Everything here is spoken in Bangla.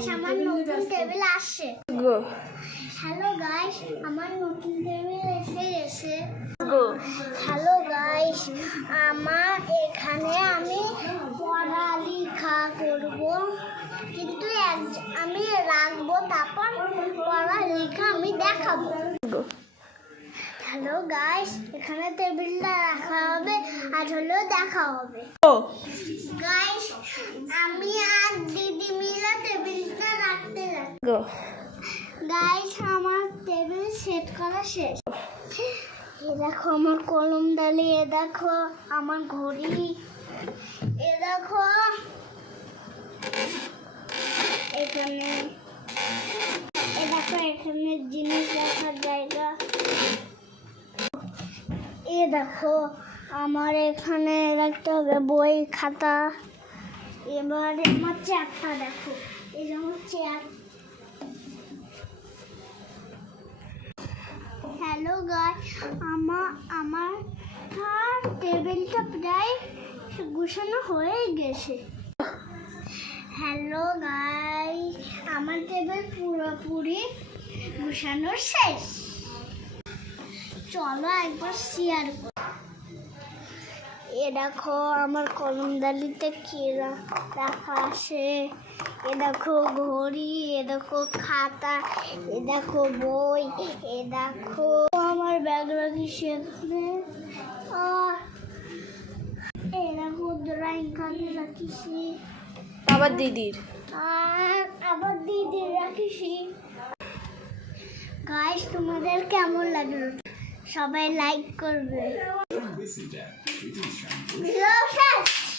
গাইস আমার নতুন টেবিল আসছে। গো হ্যালো গাইস আমার নতুন টেবিল এসে গেছে। গো হ্যালো গাইস আমার এখানে আমি পড়ালেখা করব, কিন্তু আমি রাখবো, তারপর পড়ালেখা আমি দেখাবো। গো হ্যালো গাইস এখানে টেবিলটা রাখা হবে আর হলেও দেখা হবে। ও গাইস আমি আর দিদি মিলে টেবিলটা রাখতে লাগবো। গো গাইস আমার টেবিল সেট করা শেষ। এ দেখো আমার কলম ডালি, এ দেখো আমার ঘড়ি, এ দেখো এখানে, এ দেখো এখানে জিনিস রাখার জায়গা, এ দেখো আমার এখানে রাখতে হবে বই খাতা। এবার আমার চেয়ারটা দেখো, এই যে আমার চেয়ার। হ্যালো গাইস আমার টেবিলটা প্রায় গুছানো হয়ে গেছে। হ্যালো গাইস আমার টেবিল পুরোপুরি গুছানো শেষ। চলো একবার শেয়ার করি। এ দেখো আমার কলম দালিতে কি রাখা আছে, এ দেখো ঘড়ি, এ দেখো খাতা, এ দেখো বই, এ দেখো আমার ব্যাগ রাখি সেখানে, আর এ দেখো ড্রয়িং কার্ড রাখিছি, আবার দিদির আর আবার দিদি রাখিছি। গাইস তোমাদের কেমন লাগলো? সবাই লাইক করবে। ভিডিও শেষ।